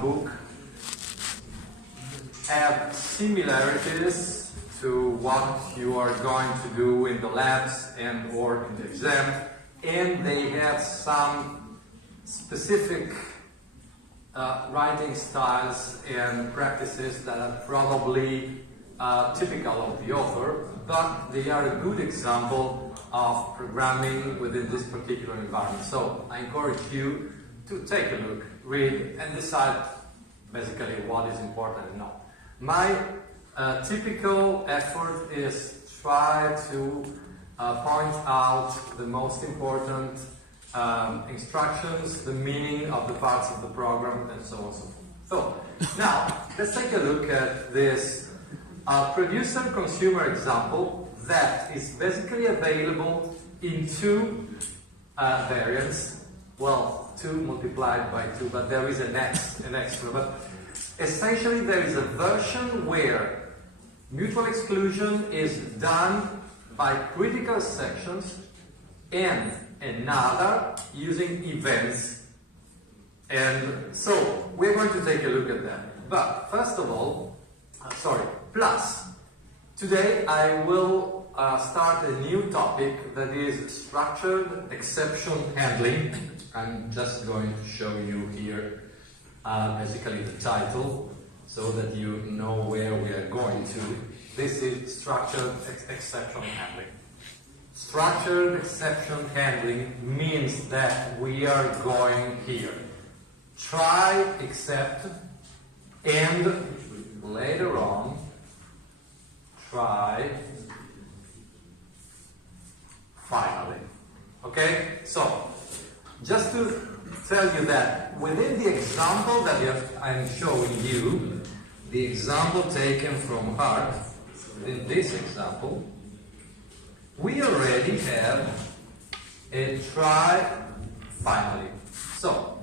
book have similarities to what you are going to do in the labs and or in the exam, and they have some specific writing styles and practices that are probably typical of the author, but they are a good example of programming within this particular environment. So I encourage you to take a look, read, and decide basically what is important and not. My typical effort is try to point out the most important instructions, the meaning of the parts of the program, and so on and so forth. So now let's take a look at this producer-consumer example that is basically available in two variants. Well, 2 multiplied by 2, but there is an extra. But essentially there is a version where mutual exclusion is done by critical sections and another using events. And so we're going to take a look at that. But first of all, plus, today I will start a new topic that is structured exception handling. I'm just going to show you here basically the title so that you know where we are going to. This is structured exception handling. Structured exception handling means that we are going here. Try, except, and later on, try, finally. Okay? So, just to tell you that within the example that I'm showing you, the example taken from heart, in this example, we already have a try, finally. So,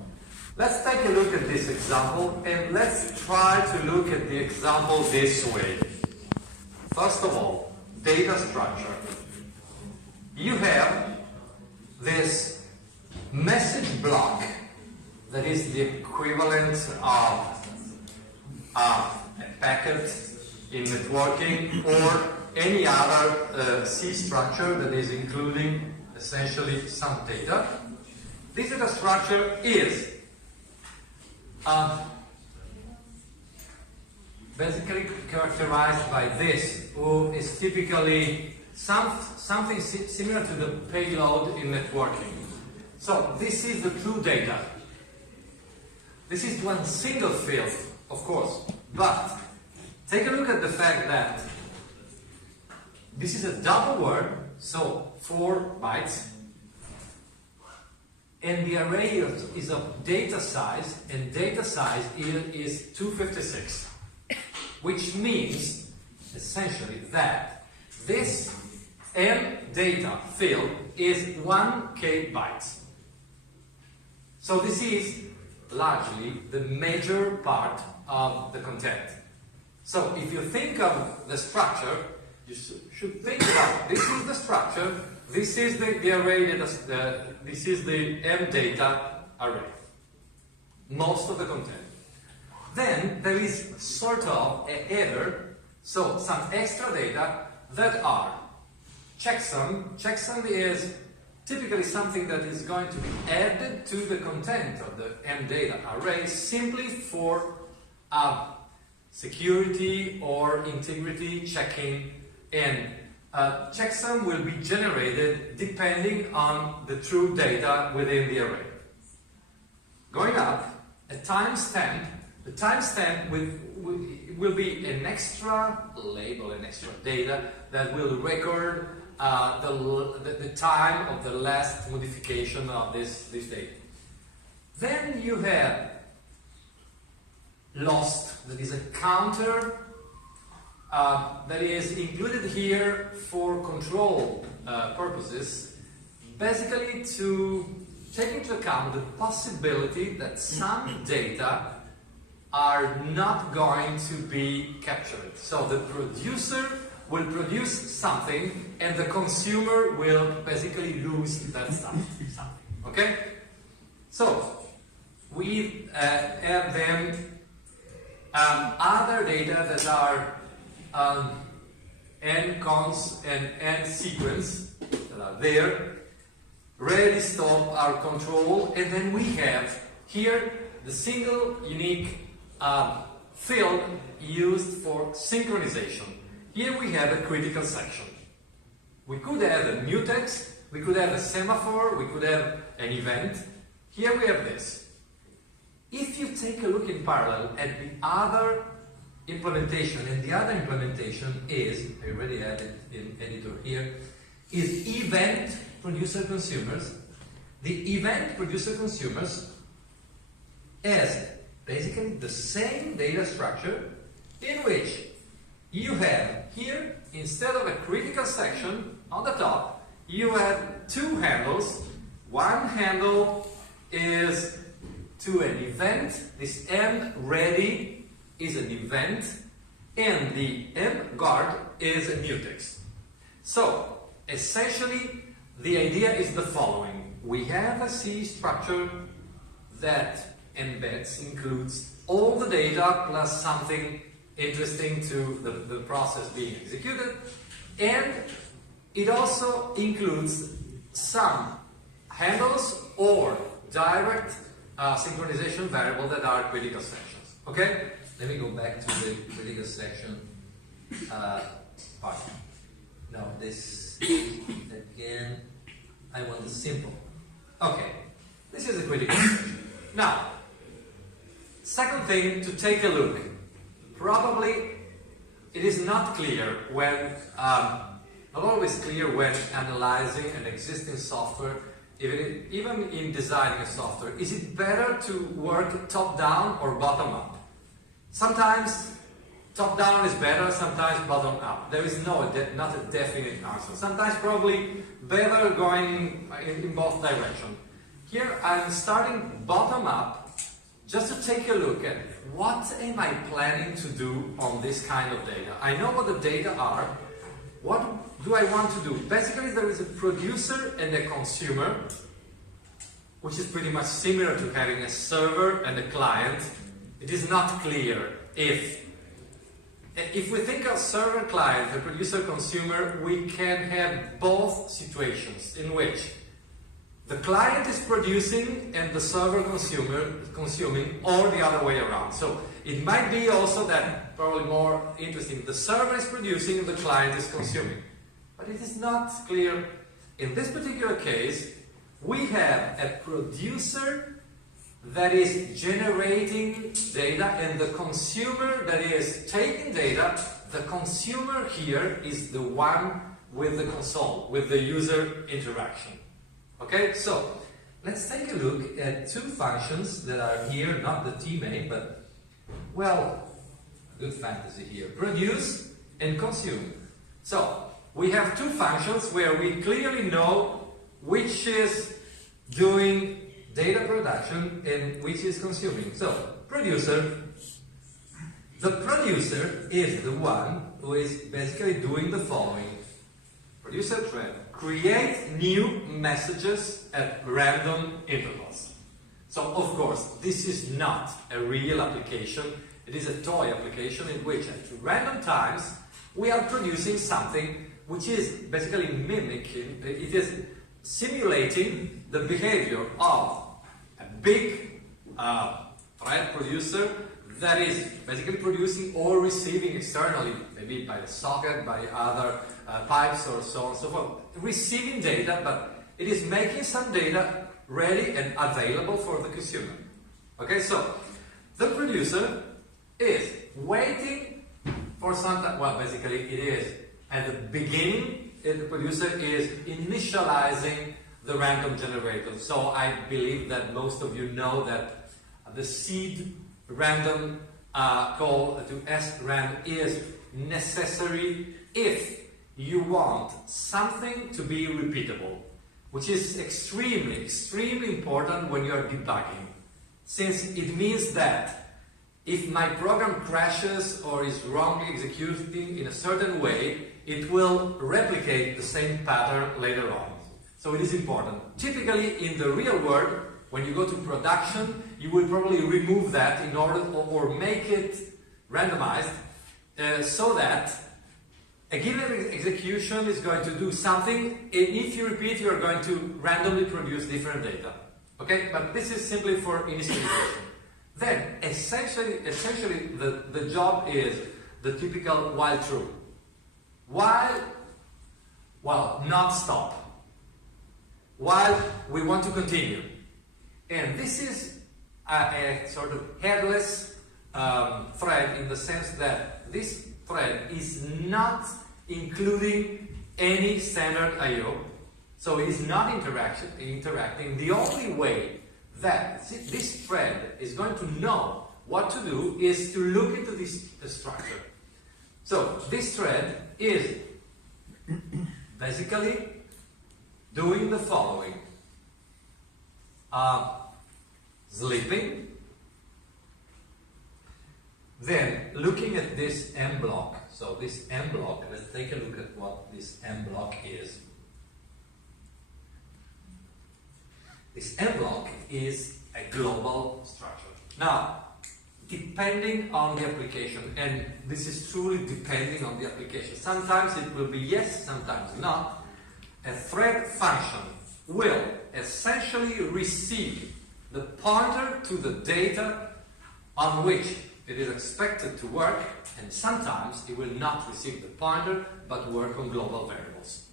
let's take a look at this example and let's try to look at the example this way. First of all, data structure. You have this message block that is the equivalent of a packet in networking or any other C structure that is including essentially some data. This data structure is basically characterized by this, or is typically something similar to the payload in networking. So this is the true data. This is one single field, of course, but take a look at the fact that this is a double word, so 4 bytes, and the array is of data size, and data size is 256, which means essentially that this M data field is 1K bytes. So this is largely the major part of the content. So if you think of the structure, you should think about this is the structure, this is the array data, this is the M data array. Most of the content. Then there is sort of a header, so some extra data that are checksum. Checksum is typically something that is going to be added to the content of the M data array simply for security or integrity checking, and checksum will be generated depending on the true data within the array. Going up, a timestamp. The timestamp will be an extra label, an extra data that will record the time of the last modification of this data. Then you have lost, that is a counter that is included here for control purposes, basically to take into account the possibility that some data are not going to be captured. So the producer will produce something and the consumer will basically lose that something. Okay? So, we have then other data that are n cons and n sequence that are there, ready, stop, our control, and then we have here the single unique field used for synchronization. Here we have a critical section. We could have a mutex, we could have a semaphore, we could have an event. Here we have this. If you take a look in parallel at the other implementation, and the other implementation is, I already have it in editor here, is event producer consumers. The event producer consumers has basically the same data structure in which you have here, instead of a critical section on the top, you have two handles. One handle is to an event. This M ready is an event, and the M guard is a mutex. So essentially the idea is the following. We have a C structure that includes all the data plus something interesting to the process being executed, and it also includes some handles or direct synchronization variable that are critical sections. Okay? Let me go back to the critical section part. No, this again, I want the simple. Okay, this is a critical section. Now, second thing to take a look. Probably it is not clear when, not always clear when analyzing an existing software, even in designing a software. Is it better to work top-down or bottom-up? Sometimes top-down is better, sometimes bottom-up. There is not a definite answer. Sometimes probably better going in both directions. Here I'm starting bottom-up just to take a look at what am I planning to do on this kind of data. I know what the data are. What do I want to do? Basically, there is a producer and a consumer, which is pretty much similar to having a server and a client. It is not clear if we think of server client, the producer consumer, we can have both situations in which the client is producing and the server consumer is consuming, or the other way around. So it might be also that, probably more interesting, the server is producing and the client is consuming. But it is not clear. In this particular case, we have a producer that is generating data and the consumer that is taking data. The consumer here is the one with the console, with the user interaction. Okay, so let's take a look at two functions that are here, not the TMA, but, well, good fantasy here. Produce and consume. So we have two functions where we clearly know which is doing data production and which is consuming. So producer, the producer is the one who is basically doing the following. Producer thread. Create new messages at random intervals. So, of course, this is not a real application. It is a toy application in which at random times we are producing something which is basically mimicking, it is simulating the behavior of a big thread producer that is basically producing or receiving externally, maybe by a socket, by other pipes or so on and so forth, receiving data, but it is making some data ready and available for the consumer. Okay, so the producer is waiting for some time. Well, basically it is at the beginning, the producer is initializing the random generator. So I believe that most of you know that the seed random call to srand is necessary if you want something to be repeatable, which is extremely important when you are debugging, since it means that if my program crashes or is wrongly executing in a certain way, it will replicate the same pattern later on. So it is important. Typically in the real world, when you go to production, you will probably remove that in order or make it randomized so that a given execution is going to do something, and if you repeat, you are going to randomly produce different data. Okay, but this is simply for initialization. Then, essentially, the job is the typical while true. While, well, not stop. While we want to continue. And this is a sort of headless thread in the sense that this thread is not including any standard I/O, so it is not interacting. The only way that this thread is going to know what to do is to look into this structure. So this thread is basically doing the following: sleeping, then looking at this M block. So this M block, let's take a look at what this M block is. This M block is a global structure. Now, depending on the application, and this is truly depending on the application, sometimes it will be yes, sometimes not, a thread function will essentially receive the pointer to the data on which it is expected to work, and sometimes it will not receive the pointer but work on global variables.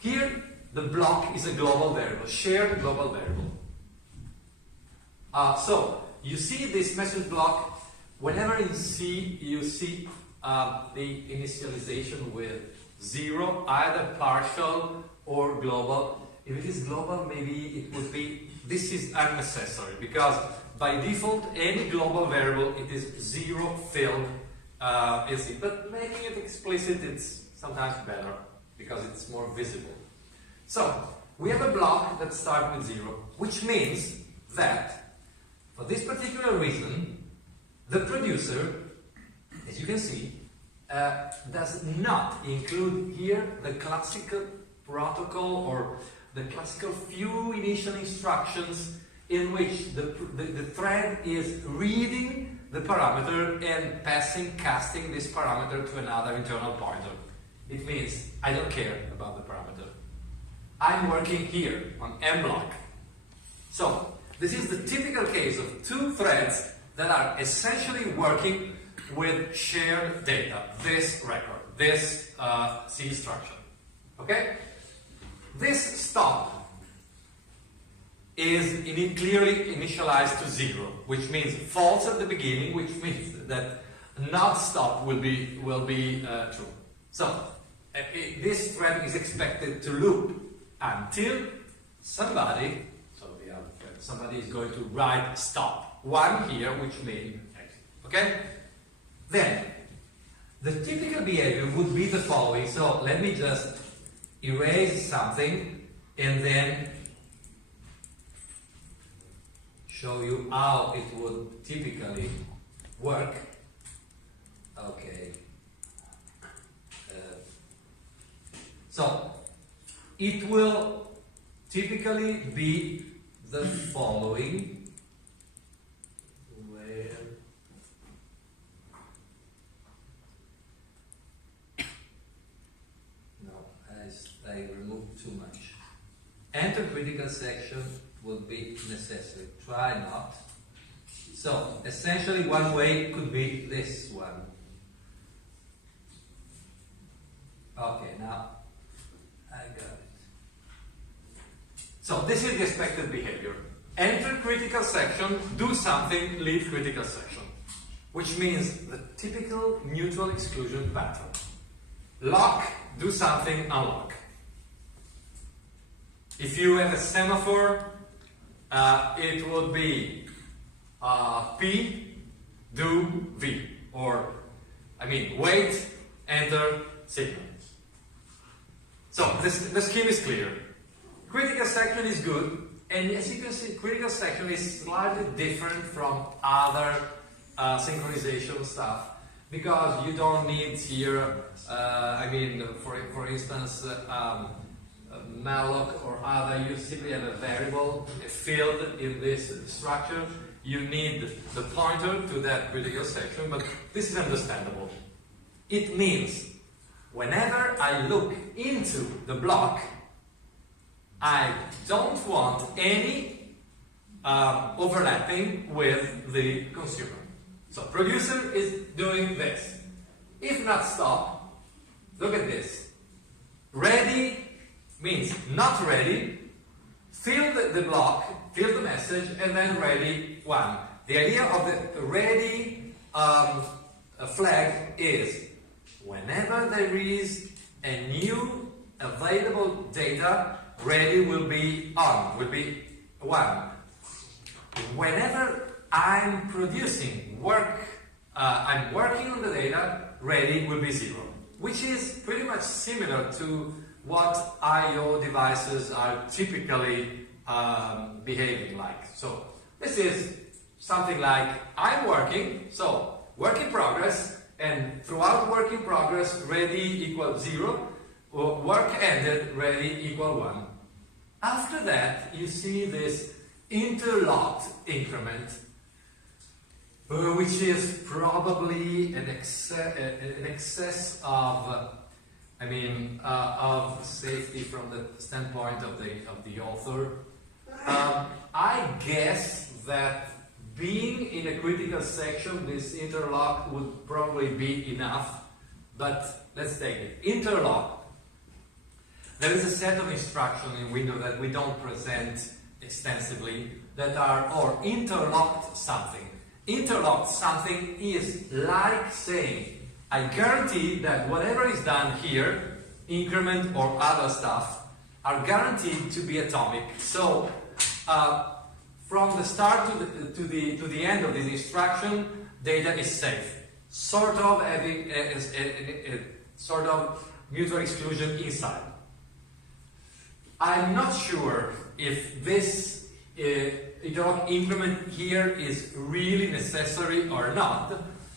Here, the block is a global variable, shared global variable. So, you see this message block, whenever in C you see the initialization with 0, either partial or global. If it is global, maybe it would be, this is unnecessary, because by default, any global variable, it is 0 filled, but making it explicit, it's sometimes better, because it's more visible. So, we have a block that starts with 0, which means that, for this particular reason, the producer, as you can see, does not include here the classical protocol or the classical few initial instructions in which the thread is reading the parameter and casting this parameter to another internal pointer. It means I don't care about the parameter. I'm working here on M block. So this is the typical case of two threads that are essentially working with shared data, this record, this C structure. Okay? This stop is clearly initialized to 0, which means false at the beginning, which means that not stop will be true. So this thread is expected to loop until somebody is going to write stop 1 here, which means exit. Okay? Then the typical behavior would be the following. So let me just erase something and then show you how it would typically work. Okay. So it will typically be the following, where I removed too much. Enter critical section would be necessary. Try not. So essentially one way could be this one. Okay, now I got it. So this is the expected behavior. Enter critical section, do something, leave critical section. Which means the typical mutual exclusion pattern. Lock, do something, unlock. If you have a semaphore, it would be P, do, V. Or, wait, enter, signal. So the scheme is clear. Critical section is good, and as you can see, critical section is slightly different from other synchronization stuff, because you don't need here, for instance, malloc or other. You simply have a variable, a field in this structure, you need the pointer to that critical section, but this is understandable. It means whenever I look into the block, I don't want any overlapping with the consumer. So producer is doing this. If not stop, look at this. Ready means not ready, fill the block, fill the message, and then ready one. The idea of the ready flag is whenever there is a new available data, ready will be on, will be one. Whenever I'm producing work, I'm working on the data, ready will be 0, which is pretty much similar to what I/O devices are typically behaving like. So this is something like I'm working, so work in progress, and throughout work in progress, ready equals 0, or work ended, ready equal 1. After that, you see this interlocked increment, which is probably an excess of, of safety from the standpoint of the author. I guess that being in a critical section, this interlock would probably be enough, but let's take it. Interlock. There is a set of instructions in Windows that we don't present extensively that are, or interlocked something. Interlocked something is like saying, I guarantee that whatever is done here, increment or other stuff, are guaranteed to be atomic. So, from the start to the end of this instruction, data is safe. Sort of having a sort of mutual exclusion inside. I'm not sure if this interlock increment here is really necessary or not,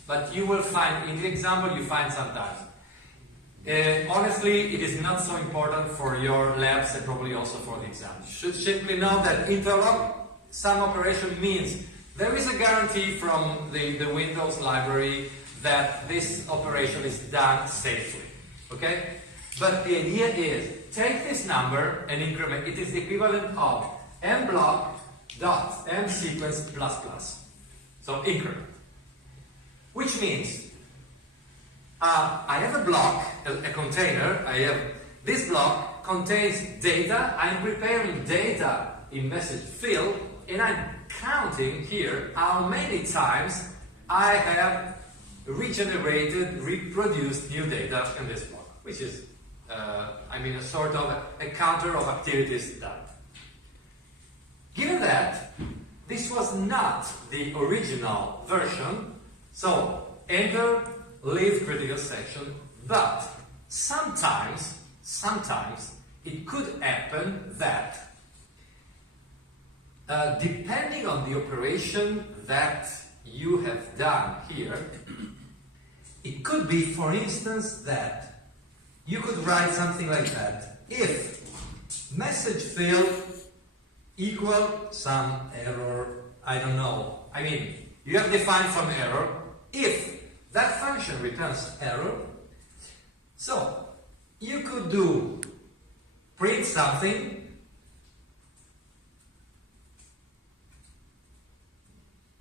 but you will find, in the example, you find sometimes. Honestly, it is not so important for your labs and probably also for the exam. You should simply know that interlock some operation means there is a guarantee from the Windows library that this operation is done safely. Okay? But the idea is, take this number and increment. It is the equivalent of mblock dot msequence plus plus. So increment. Which means I have a block, a container. This block contains data. I'm preparing data in message field, and I'm counting here how many times I have regenerated, reproduced new data in this block, which is a sort of a counter of activities done. Given that this was not the original version, so enter, leave critical section, but sometimes it could happen that depending on the operation that you have done here, it could be, for instance, that you could write something like that. If message field equal some error, I don't know. You have defined some error. If that function returns error, so you could do print something,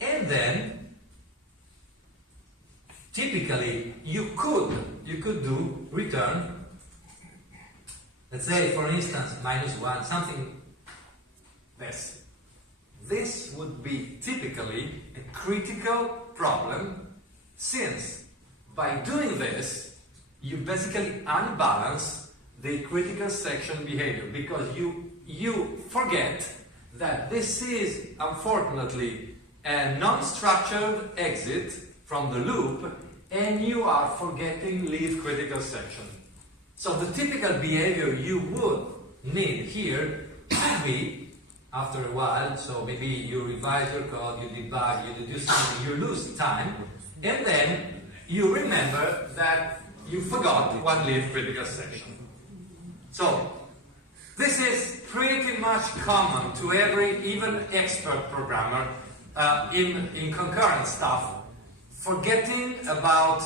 and then typically you could do return. Let's say, for instance, -1, something this. This would be typically a critical problem, since by doing this, you basically unbalance the critical section behavior, because you forget that this is, unfortunately, a non-structured exit from the loop, and you are forgetting leave critical section. So the typical behavior you would need here should be, after a while, so maybe you revise your code, you debug, you do something, you lose time, and then you remember that you forgot one leave critical section. So this is pretty much common to every, even expert programmer. in concurrent stuff, forgetting about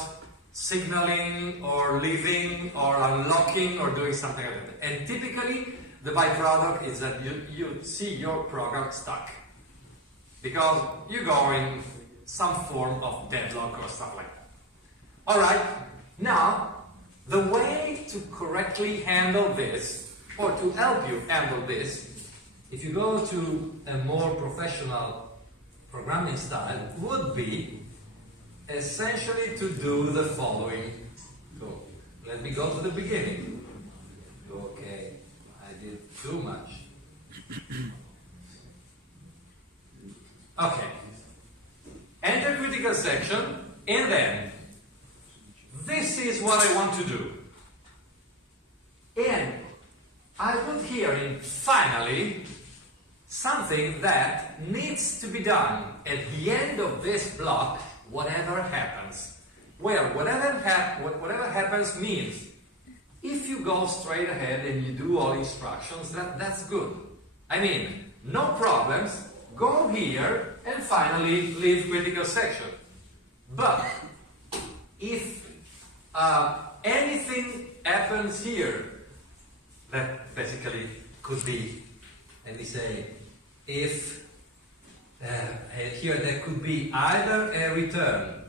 signaling or leaving or unlocking or doing something like that. And typically, the byproduct is that you see your program stuck because you go in some form of deadlock or stuff like that. All right, now the way to correctly handle this, or to help you handle this, if you go to a more professional programming style, would be essentially to do the following. So let me go to the beginning. Okay, I did too much. Okay. Enter critical section, and then this is what I want to do. And I put here in finally something that needs to be done at the end of this block, whatever happens. Well, whatever happens means if you go straight ahead and you do all instructions, that's good. I mean, no problems, go here and finally leave critical section. But if anything happens here, that basically could be, let me say, if here there could be either a return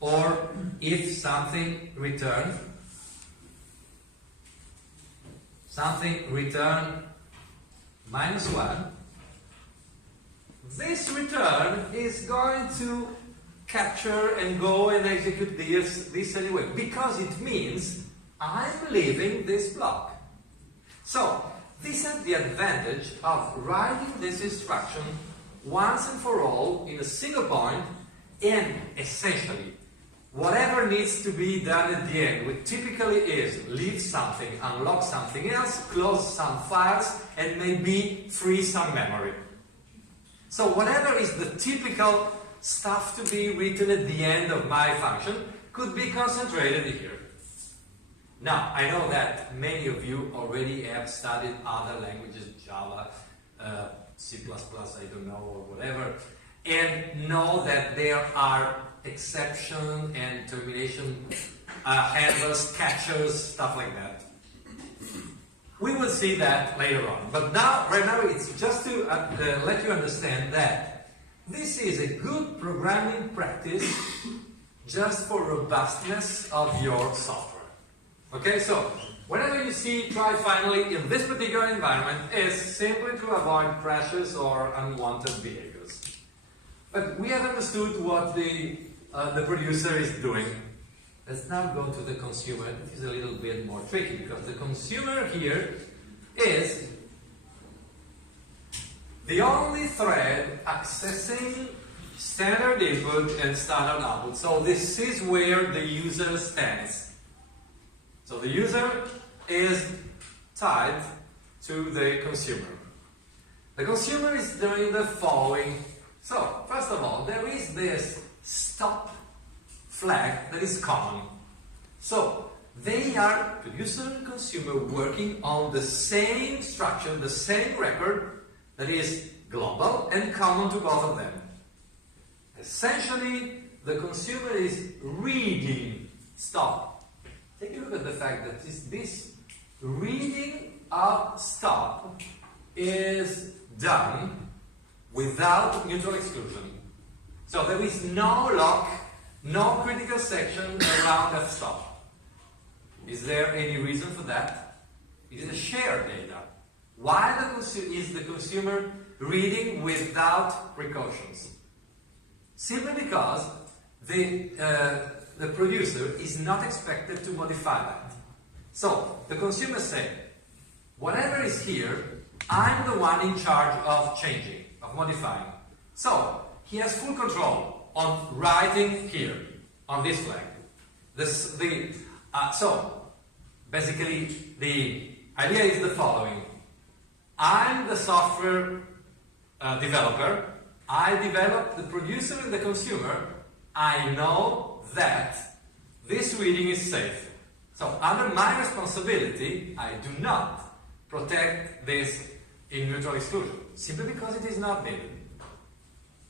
or if something return -1, this return is going to capture and go and execute this anyway, because it means I'm leaving this block. So this has the advantage of writing this instruction once and for all in a single point, and essentially whatever needs to be done at the end, which typically is leave something, unlock something else, close some files, and maybe free some memory. So whatever is the typical stuff to be written at the end of my function could be concentrated here. Now, I know that many of you already have studied other languages, Java, C++, I don't know, or whatever, and know that there are exception and termination handlers, catchers, stuff like that. We will see that later on. But now, right now, it's just to let you understand that this is a good programming practice just for robustness of your software. Okay, so whenever you see try finally in this particular environment, is simply to avoid crashes or unwanted behaviors. But we have understood what the producer is doing. Let's now go to the consumer. This is a little bit more tricky because the consumer here is the only thread accessing standard input and standard output. So this is where the user stands. So the user is tied to the consumer. The consumer is doing the following. So, first of all, there is this stop flag that is common. So, they are, producer and consumer, working on the same structure, the same record that is global and common to both of them. Essentially, the consumer is reading stop. Take a look at the fact that this reading of stop is done without mutual exclusion. So there is no lock, no critical section around that stop. Is there any reason for that? It is a shared data. Why is the consumer reading without precautions? Simply because the producer is not expected to modify that. So, the consumer said, whatever is here, I'm the one in charge of changing, of modifying. So, he has full control on writing here, on this flag. So, basically, the idea is the following. I'm the software developer. I develop the producer and the consumer. I know that this reading is safe. So under my responsibility, I do not protect this in mutual exclusion, simply because it is not needed.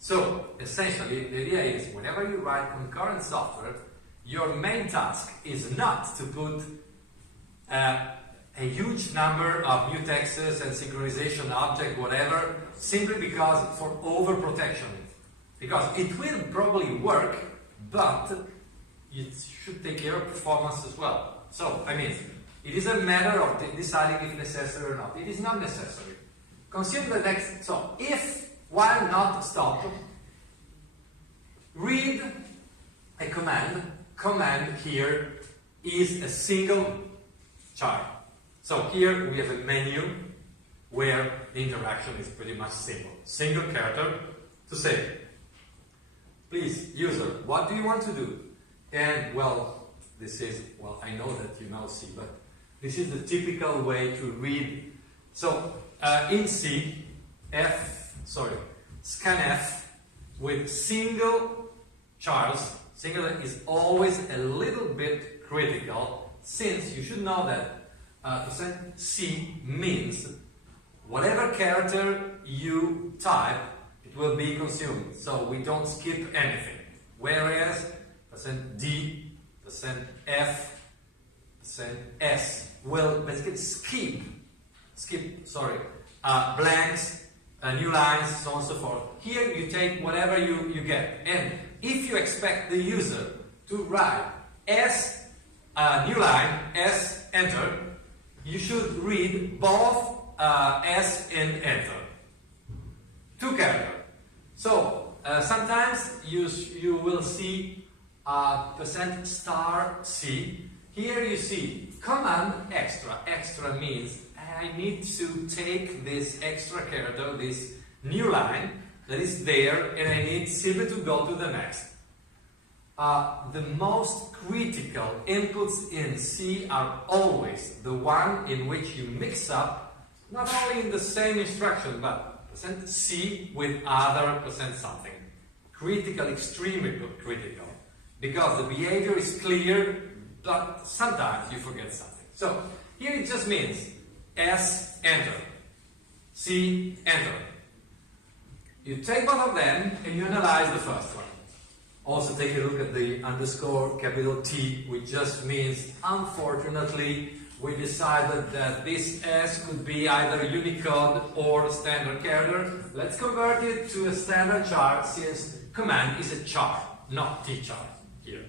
So essentially, the idea is whenever you write concurrent software, your main task is not to put a huge number of mutexes and synchronization object, whatever, simply because for overprotection. Because it will probably work, but it should take care of performance as well. So, I mean, it is a matter of deciding if necessary or not. It is not necessary. Consider the next. So, if while not stop, read a command. Command here is a single child. So here we have a menu where the interaction is pretty much simple. Single character to say, please, user, what do you want to do? And, well, this is, well, I know that you know C, but this is the typical way to read. So, in C, scanf with single chars, singular is always a little bit critical, since you should know that %C means whatever character you type, it will be consumed. So we don't skip anything. Whereas %D, %F, %S will basically skip blanks, new lines, so on and so forth. Here you take whatever you get. And if you expect the user to write S, new line, S, enter, you should read both S and enter. Two characters. So sometimes you will see %*C. Here you see command extra. Extra means I need to take this extra character, this new line that is there, and I need simply to go to the next. The most critical inputs in C are always the one in which you mix up not only in the same instruction, but %C with other %something. Critical, extremely critical. Because the behavior is clear, but sometimes you forget something. So here it just means S, enter. C, enter. You take both of them and you analyze the first one. Also take a look at the underscore capital T, which just means, unfortunately, we decided that this S could be either Unicode or standard character. Let's convert it to a standard char, since command is a char, not T char here.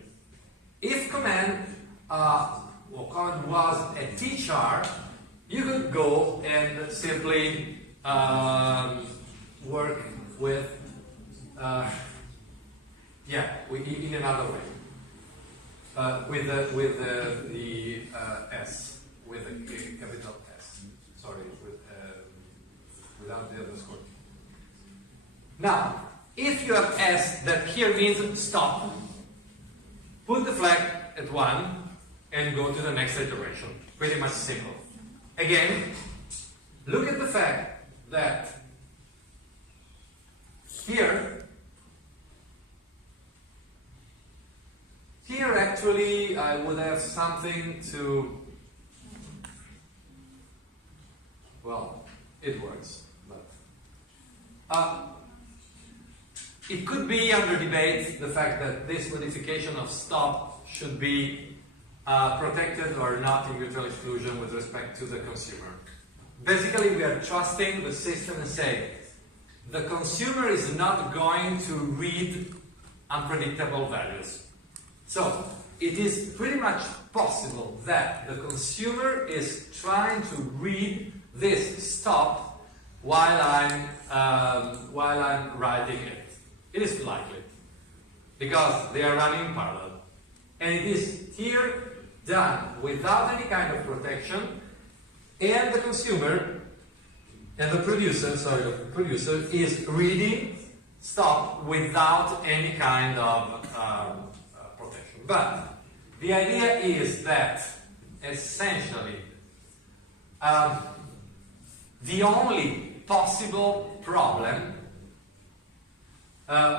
If command was a T char, you could go and simply work with in another way with the S, with a capital S. Sorry, without the underscore. Now, if you have S that here means stop, put the flag at 1 and go to the next iteration. Pretty much simple. Again, look at the fact that here actually I would have something to, well, it works, but it could be under debate the fact that this modification of stop should be protected or not in mutual exclusion with respect to the consumer. Basically, we are trusting the system and say the consumer is not going to read unpredictable values. So it is pretty much possible that the consumer is trying to read this stop while I'm writing it. It is likely because they are running in parallel, and it is here done without any kind of protection, and the consumer and the producer, is reading stop without any kind of protection. But the idea is that essentially the only possible problem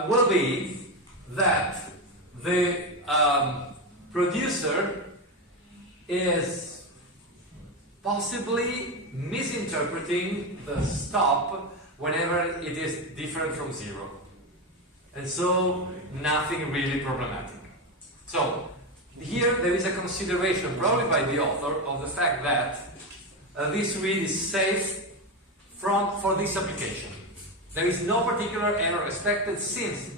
will be that the producer is possibly misinterpreting the stop whenever it is different from 0. And so nothing really problematic. So here there is a consideration, probably by the author, of the fact that this read is safe for this application. There is no particular error expected, since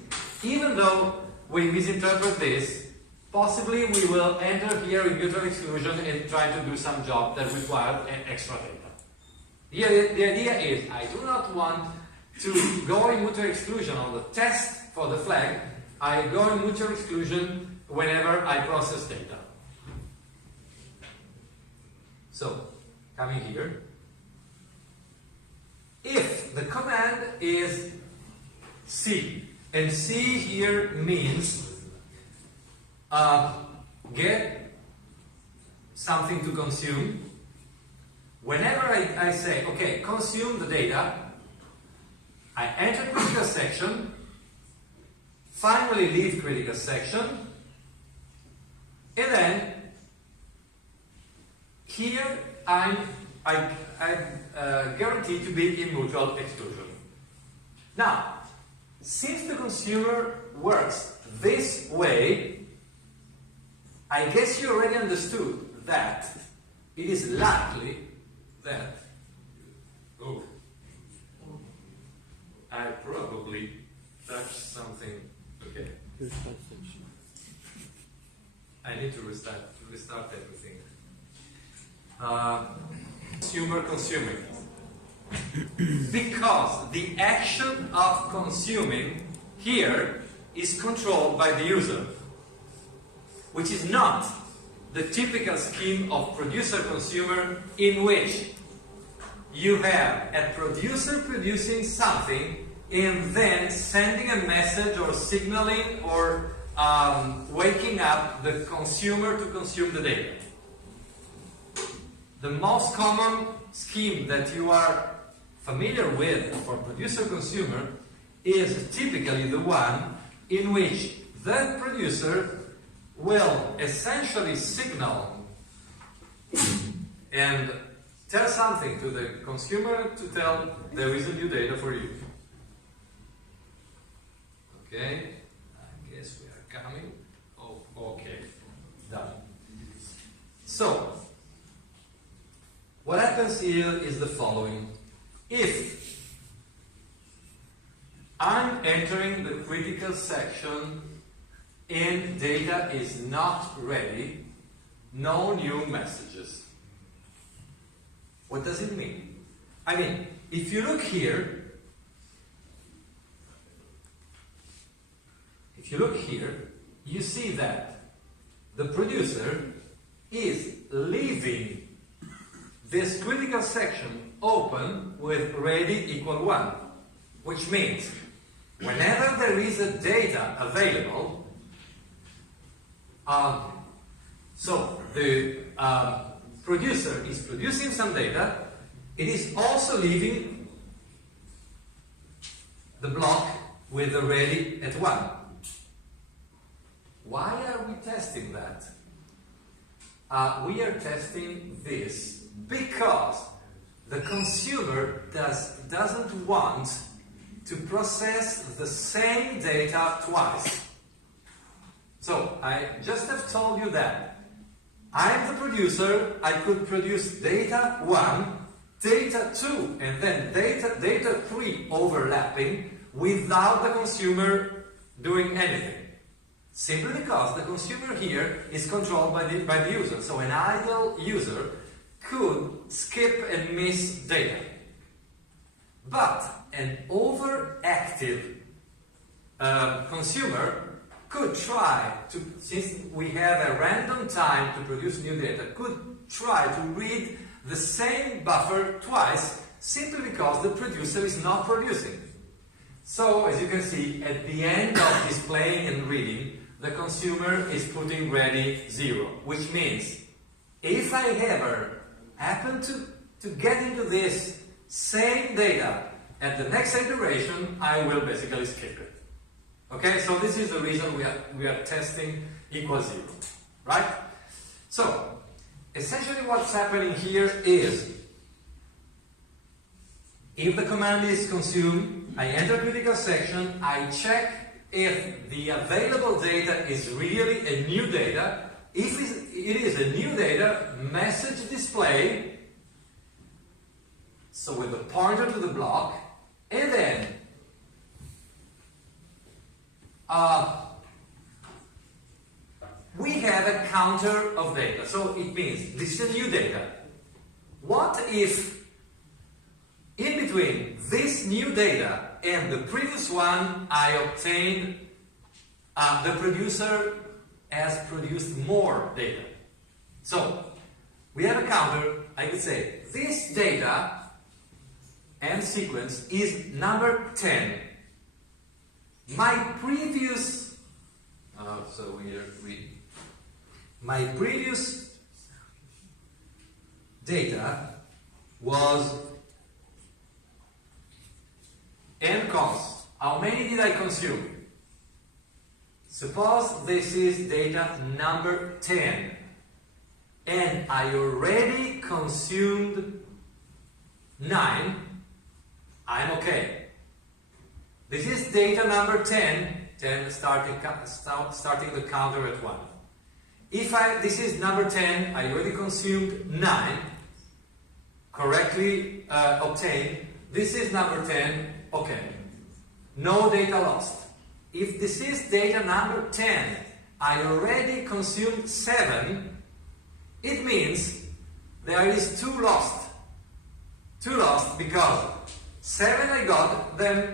even though we misinterpret this, possibly we will enter here in mutual exclusion and try to do some job that requires extra data. The idea is I do not want to go in mutual exclusion on the test for the flag. I go in mutual exclusion whenever I process data. So, coming here, if the command is C, and C here means get something to consume, whenever I say, okay, consume the data, I enter critical section, finally leave critical section, and then here I'm guaranteed to be in mutual exclusion. Now, since the consumer works this way, I guess you already understood that it is likely that I probably touched something. Okay. I need to restart everything. Consumer consuming. Because the action of consuming here is controlled by the user, which is not the typical scheme of producer-consumer, in which you have a producer producing something and then sending a message or signaling or waking up the consumer to consume the data. The most common scheme that you are familiar with for producer-consumer is typically the one in which the producer will essentially signal and tell something to the consumer to tell there is a new data for you. Okay, I guess we are coming. Oh, okay, done. So, what happens here is the following. If I'm entering the critical section and data is not ready, no new messages. What does it mean? I mean, if you look here, you see that the producer is leaving this critical section open with ready equal 1, which means whenever there is a data available, so the producer is producing some data, it is also leaving the block with the ready at 1. Why are we testing that? We are testing this because the consumer doesn't want to process the same data twice. So I just have told you that I'm the producer, I could produce data 1, data 2, and then data 3 overlapping without the consumer doing anything. Simply because the consumer here is controlled by the user. So an idle user could skip and miss data. But an overactive consumer could try to, since we have a random time to produce new data, could try to read the same buffer twice simply because the producer is not producing. So, as you can see, at the end of displaying and reading, the consumer is putting ready 0, which means if I ever happen to get into this same data at the next iteration, I will basically skip it. Okay, so this is the reason we are testing equals 0, right? So, essentially what's happening here is, if the command is consumed, I enter critical section, I check if the available data is really a new data. If it is a new data, message display, so with the pointer to the block, and then we have a counter of data. So it means this is a new data. What if in between this new data and the previous one I obtained, the producer has produced more data? So we have a counter. I could say this data and sequence is number 10. My previous my previous data was n const. How many did I consume? Suppose this is data number 10 and I already consumed 9. I'm okay. This is data number 10 starting the counter at 1. If this is number 10, I already consumed 9, correctly obtained. This is number 10, okay. No data lost. If this is data number 10, I already consumed 7, it means there is 2 lost. 2 lost because 7 I got, then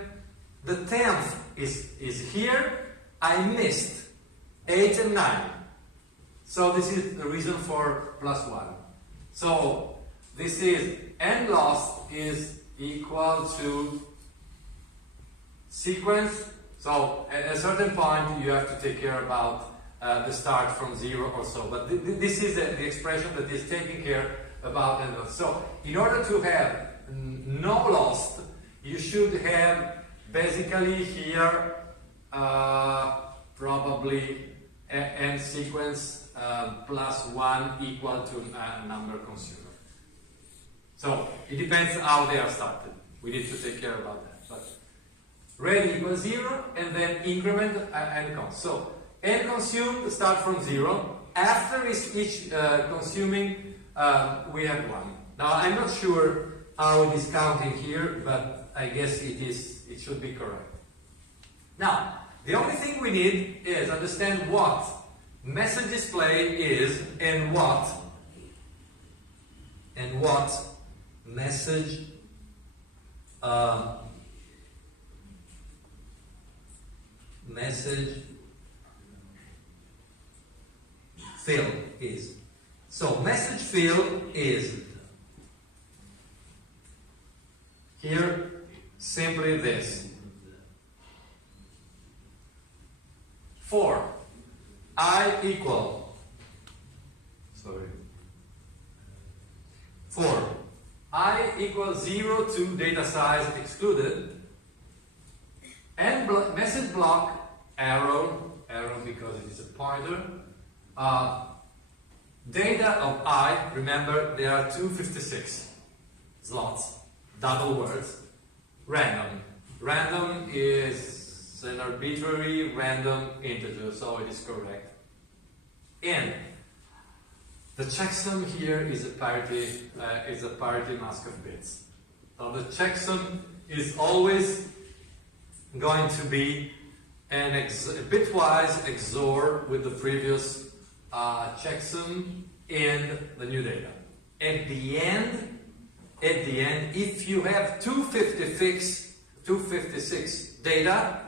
the 10th is here, I missed 8 and 9. So this is the reason for +1. So this is n lost is equal to sequence. So at a certain point you have to take care about the start from 0 or so. But this is the expression that is taking care about n lost. So in order to have no lost, you should have basically here probably n sequence +1 equal to number consumed. So it depends how they are started. We need to take care about that. But ready equals 0 and then increment n const. So n consumed start from 0. After each consuming we have 1. Now I'm not sure how it is counting here, but I guess it should be correct. Now, the only thing we need is understand what message display is and what message message fill is. So message fill is here simply this. For I equal, for I equals 0 to data size excluded, and message block arrow because it is a pointer, data of I, remember there are 256 slots, double words, random. Random is an arbitrary random integer, so it is correct. And the checksum here is a parity mask of bits. So the checksum is always going to be a bitwise XOR with the previous checksum and the new data. At the end, if you have 256 data,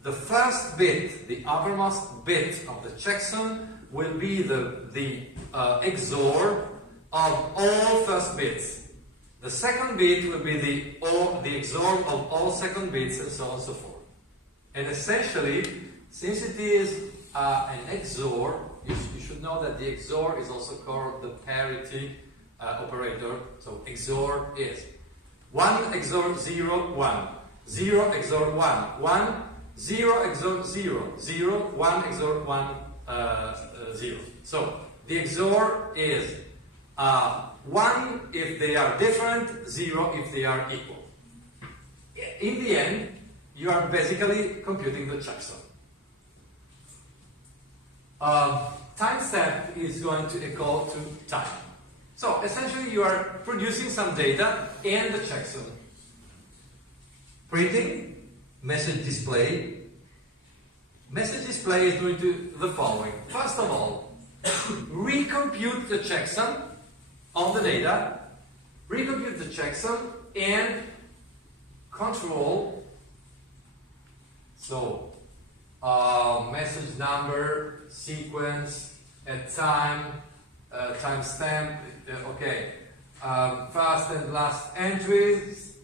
the first bit, the uppermost bit of the checksum will be the XOR of all first bits. The second bit will be the XOR of all second bits, and so on and so forth. And essentially, since it is an XOR, you should know that the XOR is also called the parity operator. So XOR is 1 XOR 0, 1, 0 XOR 1, 1, 0 XOR 0, 0, 1 XOR 1, 0. So the XOR is 1 if they are different, 0 if they are equal. In the end, you are basically computing the checksum. timestamp is going to equal to time. So essentially you are producing some data and the checksum. Printing, message display. Message display is doing the following. First of all, recompute the checksum on the data, recompute the checksum and control. So message number, sequence, at time, timestamp, okay, first and last entries.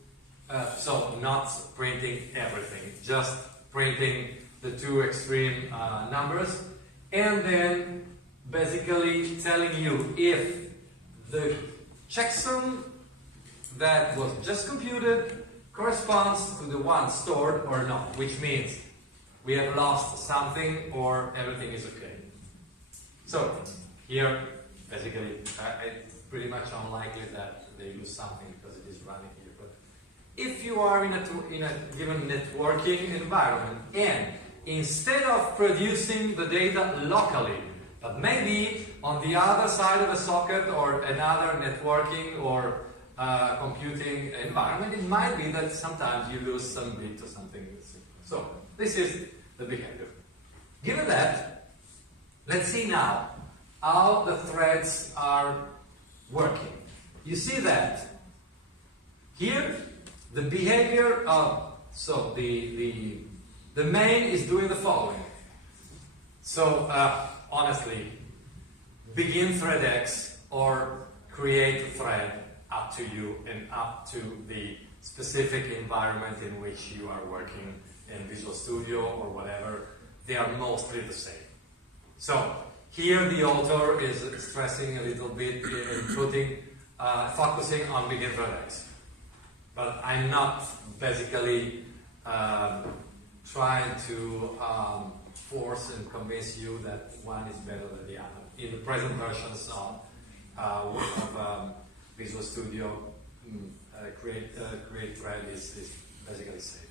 So not printing everything, just printing the two extreme numbers, and then basically telling you if the checksum that was just computed corresponds to the one stored or not, which means we have lost something or everything is okay. So here, basically, it's pretty much unlikely that they lose something because it is running here. But if you are in a given networking environment and instead of producing the data locally, but maybe on the other side of a socket or another networking or computing environment, it might be that sometimes you lose some bit or something. So this is the behavior. Given that, let's see now how the threads are working. You see that here the behavior of, so the main is doing the following. So honestly, begin thread X or create a thread, up to you and up to the specific environment in which you are working in Visual Studio or whatever. They are mostly the same. So here the author is stressing a little bit in putting, focusing on begin thread X. But I'm not basically trying to force and convince you that one is better than the other. In the present versions of Visual Studio, create thread is basically the same.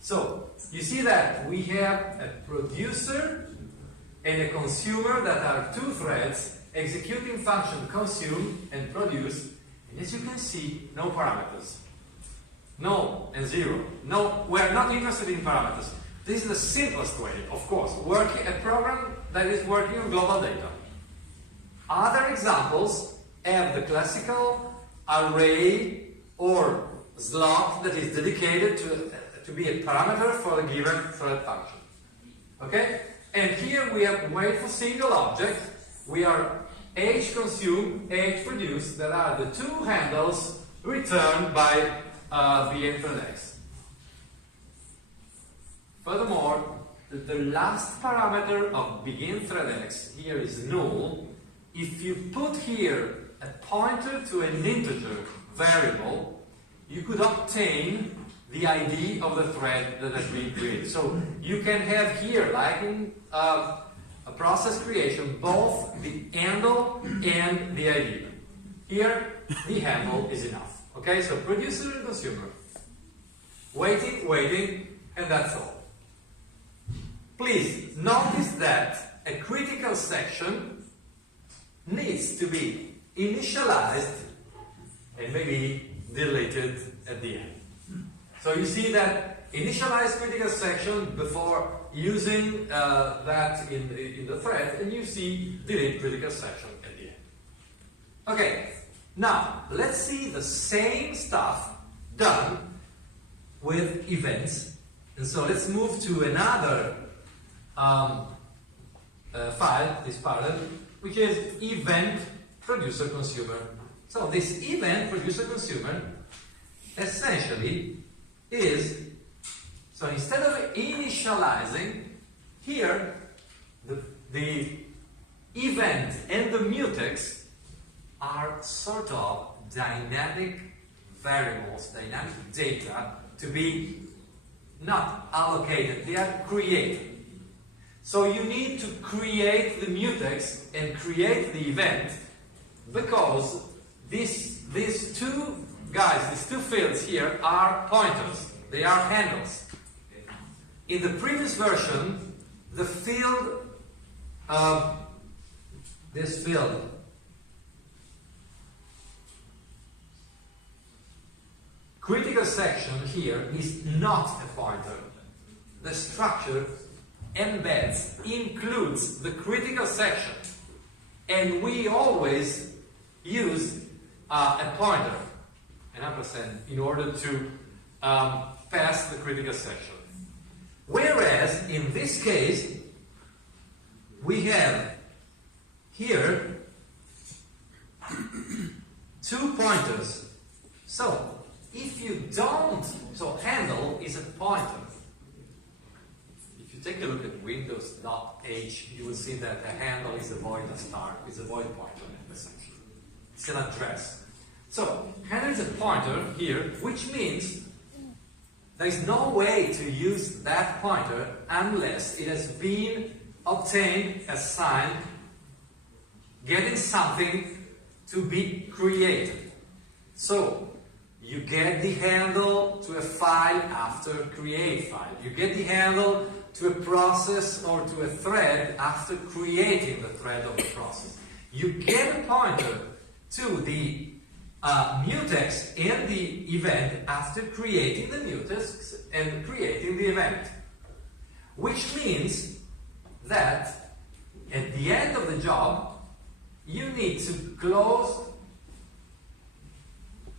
So you see that we have a producer and a consumer that are two threads executing function consume and produce, and as you can see, no parameters. No and zero. No, we're not interested in parameters. This is the simplest way, of course, working a program that is working on global data. Other examples have the classical array or slot that is dedicated to be a parameter for a given thread function. Okay? And here we have wait for single object. We are age consume, age produce, that are the two handles returned by begin thread X. Furthermore, the last parameter of begin thread X here is null. If you put here a pointer to an integer variable, you could obtain the ID of the thread that has been created. So you can have here, like in a process creation, both the handle and the ID. Here, the handle is enough. Okay, so producer and consumer. Waiting, and that's all. Please notice that a critical section needs to be initialized and maybe deleted at the end. So you see that initialize critical section before using that in the thread, and you see delete critical section at the end. Okay, now let's see the same stuff done with events. And so let's move to another file, this parallel, which is event producer consumer. So this event producer consumer essentially is, so instead of initializing, here the event and the mutex are sort of dynamic variables, dynamic data to be not allocated, they are created. So you need to create the mutex and create the event, because these two guys, these two fields here are pointers, they are handles. In the previous version, the field this field. Critical section here is not a pointer. The structure embeds, includes the critical section, and we always use a pointer, an ampersand, in order to pass the critical section. Whereas in this case, we have here 2 pointers. So if you don't, so handle is a pointer. If you take a look at Windows.h, you will see that a handle is a void start, is a void pointer essentially. It's an address. So handle is a pointer here, which means there is no way to use that pointer unless it has been obtained, assigned, getting something to be created. So you get the handle to a file after create file. You get the handle to a process or to a thread after creating the thread of the process. You get a pointer to the mutex and the event after creating the mutex and creating the event. Which means that at the end of the job, you need to close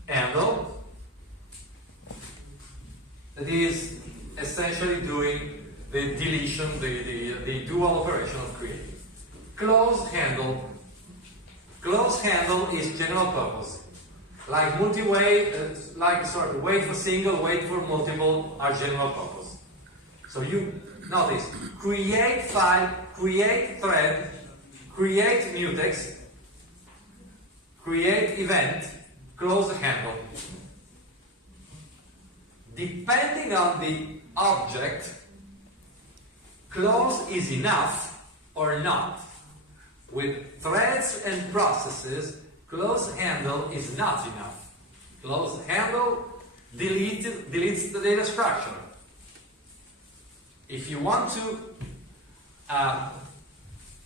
handle, that is essentially doing the deletion, the dual operation of creating. Close handle is general purpose. Like wait for single, wait for multiple are general purpose. So you notice, create file, create thread, create mutex, create event, close the handle. Depending on the object, close is enough or not. With threads and processes, close handle is not enough. Close handle deletes the data structure. If you want to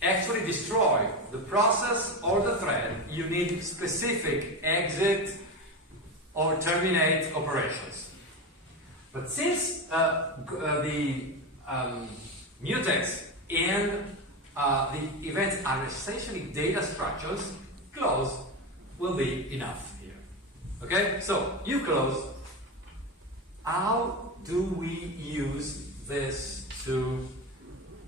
actually destroy the process or the thread, you need specific exit or terminate operations. But since the mutex and the events are essentially data structures, close will be enough here. Okay, so you close. How do we use this to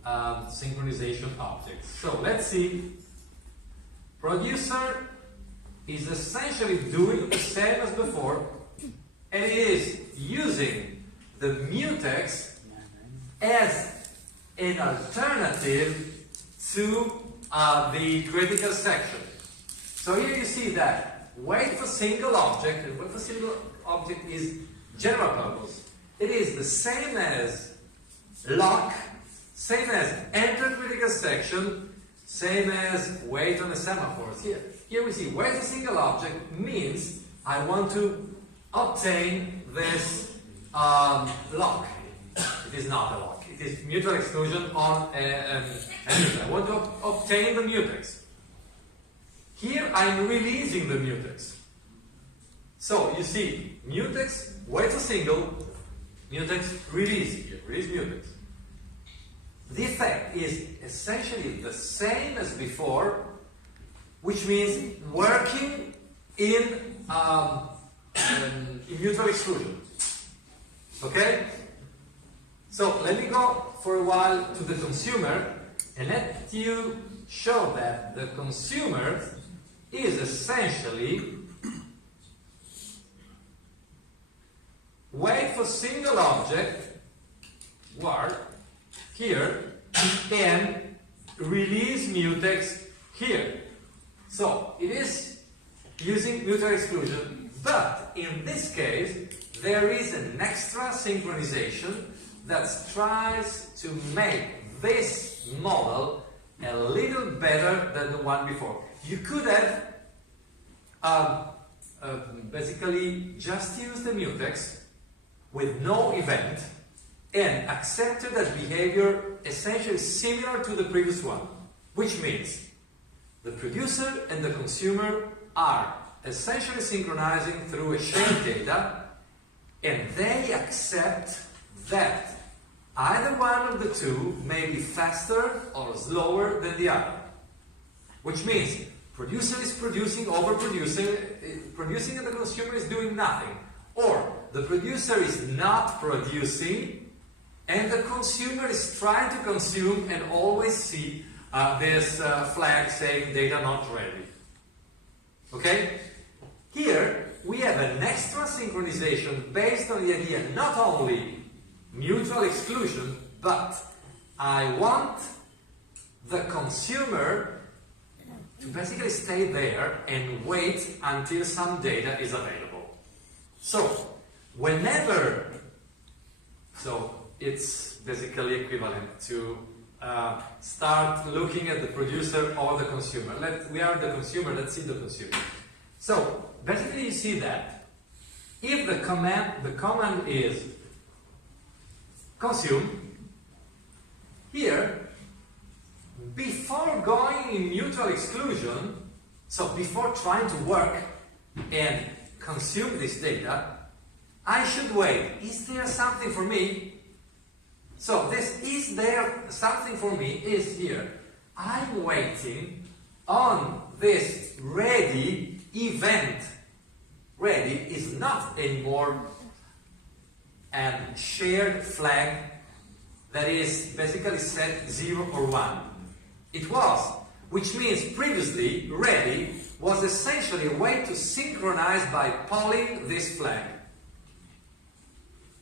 synchronization objects? So let's see. Producer is essentially doing the same as before, and it is using the mutex as an alternative to the critical section. So here you see that wait for single object, and wait for single object is general purpose. It is the same as lock, same as enter critical section, same as wait on the semaphores. Here we see wait for single object means I want to obtain this lock. It is not a lock. It is mutual exclusion on a mutex. I want to obtain the mutex. Here I'm releasing the mutex. So you see, mutex, wait for single, mutex, release. Release mutex. The effect is essentially the same as before, which means working in mutual exclusion. Okay? So let me go for a while to the consumer and let you show that the consumer is essentially wait for single object var here and release mutex here. So it is using mutual exclusion, but in this case there is an extra synchronization that tries to make this model a little better than the one before. You could have basically just used the mutex with no event and accepted that behavior essentially similar to the previous one. which means the producer and the consumer are essentially synchronizing through a shared data, and they accept that either one of the two may be faster or slower than the other. Which means producer is producing, producing and the consumer is doing nothing. Or the producer is not producing and the consumer is trying to consume and always see this flag saying data not ready. Okay? Here we have an extra synchronization based on the idea not only mutual exclusion, but I want the consumer to basically stay there and wait until some data is available. So it's basically equivalent to start looking at the producer or the consumer. We are the consumer, let's see the consumer. So basically you see that if the command is consume, here before going in mutual exclusion, so before trying to work and consume this data, I should wait. Is there something for me? So this is there something for me is here. I'm waiting on this ready event. Ready is not anymore a shared flag that is basically set 0 or 1. It was, which means previously ready was essentially a way to synchronize by polling this flag.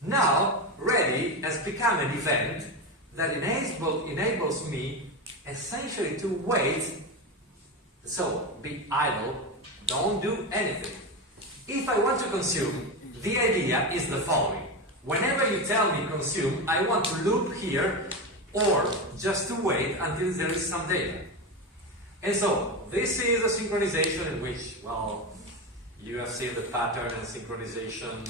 Now ready has become an event that enables me essentially to wait. So be idle, don't do anything. If I want to consume, the idea is the following. Whenever you tell me consume, I want to loop here or just to wait until there is some data. And so this is a synchronization in which, well, you have seen the pattern and synchronization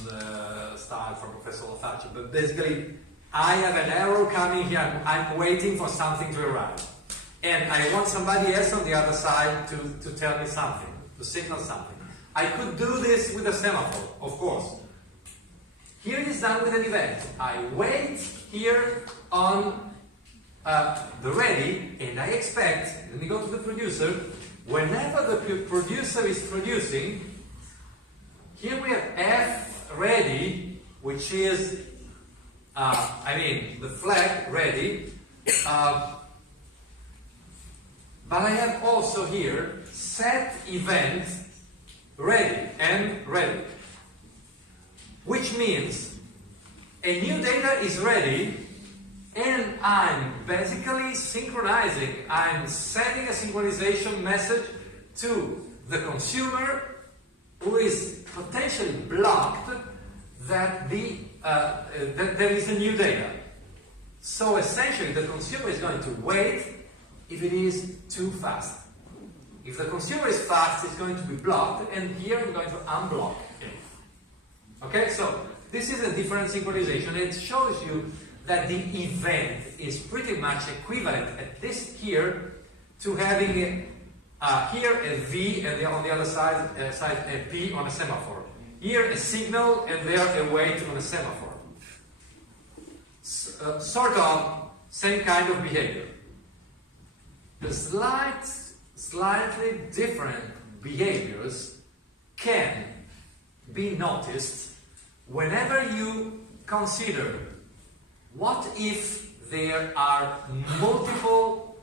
style from Professor Lofacci, but basically I have an arrow coming here, I'm waiting for something to arrive. And I want somebody else on the other side to tell me something, to signal something. I could do this with a semaphore, of course. Here it is done with an event. I wait here on the ready, and I expect, let me go to the producer, whenever the producer is producing, here we have F ready, which is, the flag ready, but I have also here set event ready and ready, which means a new data is ready and I'm basically synchronizing, I'm sending a synchronization message to the consumer who is potentially blocked that there is a new data. So essentially the consumer is going to wait if it is too fast. If the consumer is fast, it's going to be blocked, and here I'm going to unblock it. Okay, so this is a different synchronization. It shows you that the event is pretty much equivalent at this here to having here a V and on the other side a P on a semaphore. Here a signal and there a wait on a semaphore. Sort of same kind of behavior. The slightly different behaviors can be noticed whenever you consider what if there are multiple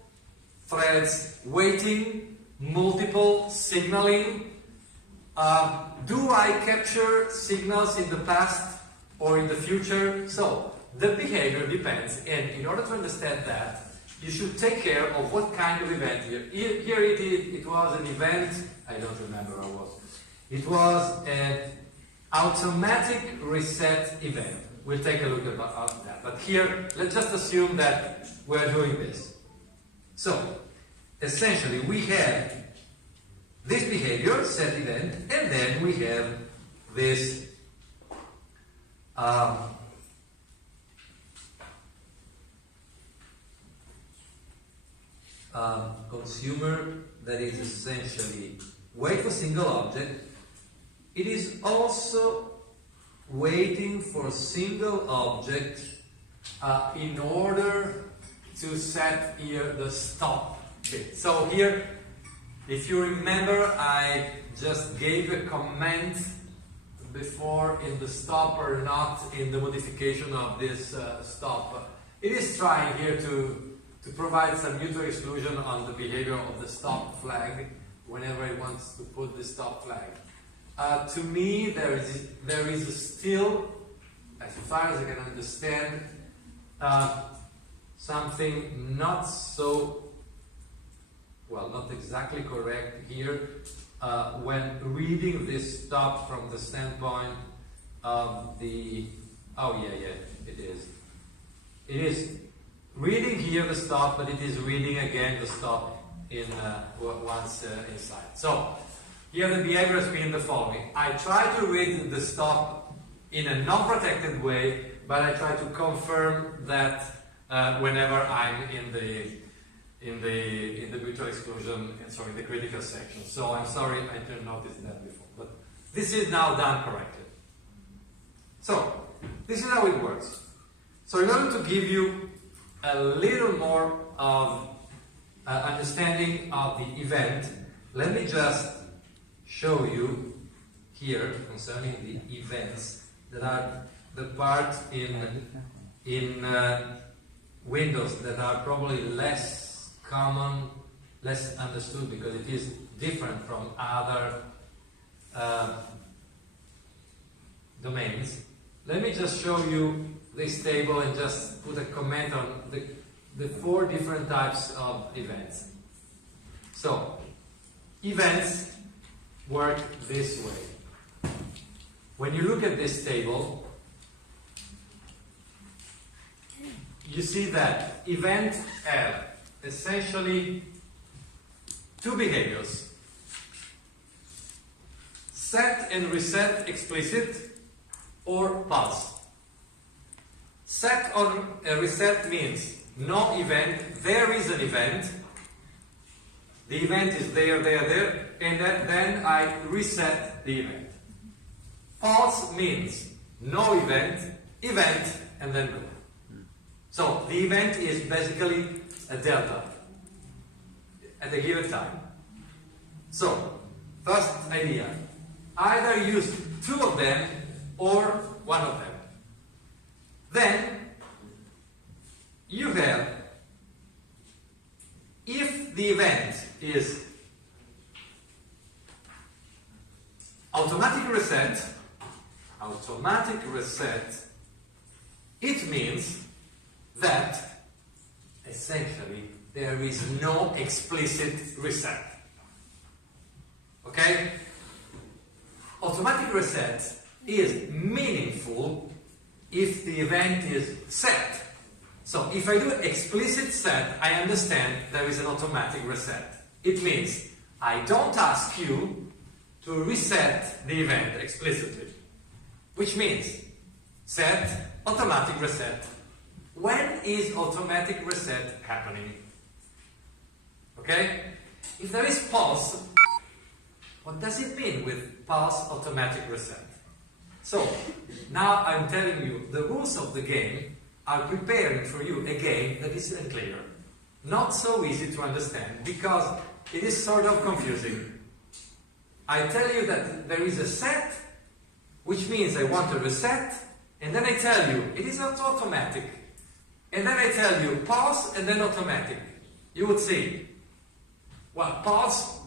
threads waiting, multiple signaling. Do I capture signals in the past or in the future? So the behavior depends, and in order to understand that, you should take care of what kind of event here. Here it was an event, I don't remember what it was. It was an automatic reset event. We'll take a look at that. But here, let's just assume that we're doing this. So, essentially, we have this behavior, set event, and then we have this consumer that is essentially wait for single object. It is also waiting for single object in order to set here the stop bit. So here, if you remember, I just gave a comment before in the stop or not in the modification of this stop. It is trying here to provide some mutual exclusion on the behavior of the stop flag whenever it wants to put the stop flag. To me, there is still, as far as I can understand, something not so, well, not exactly correct here when reading this stop from the standpoint of the, oh yeah, it is. It is reading here the stop, but it is reading again the stop in once inside. So here the behavior has been the following. I try to read the stop in a non-protected way, but I try to confirm that whenever I'm in the mutual exclusion, sorry, the critical section. So I'm sorry I didn't notice that before, but this is now done correctly. So this is how it works. So in order to give you a little more of understanding of the event, let me just show you here concerning the events that are the part in Windows that are probably less common, less understood because it is different from other domains. Let me just show you this table and just put a comment on the 4 different types of events. So, events work this way. When you look at this table, you see that events have essentially 2 behaviors. Set and reset explicit or pulse. Set or reset means no event, there is an event. The event is there, and then I reset the event. Pulse means no event, and then go. So the event is basically a delta at a given time. So, first idea, either use 2 of them or 1 of them. Then you have, if the event is automatic reset, it means that essentially there is no explicit reset. Okay? Automatic reset is meaningful if the event is set. So if I do explicit set, I understand there is an automatic reset. It means I don't ask you to reset the event explicitly, which means set, automatic reset. When is automatic reset happening? Okay? If there is pulse, what does it mean with pulse automatic reset? So, now I'm telling you the rules of the game are preparing for you a game that is unclear. Not so easy to understand because it is sort of confusing. I tell you that there is a set, which means I want to reset, and then I tell you it is not automatic. And then I tell you pulse and then automatic. You would see, well, pulse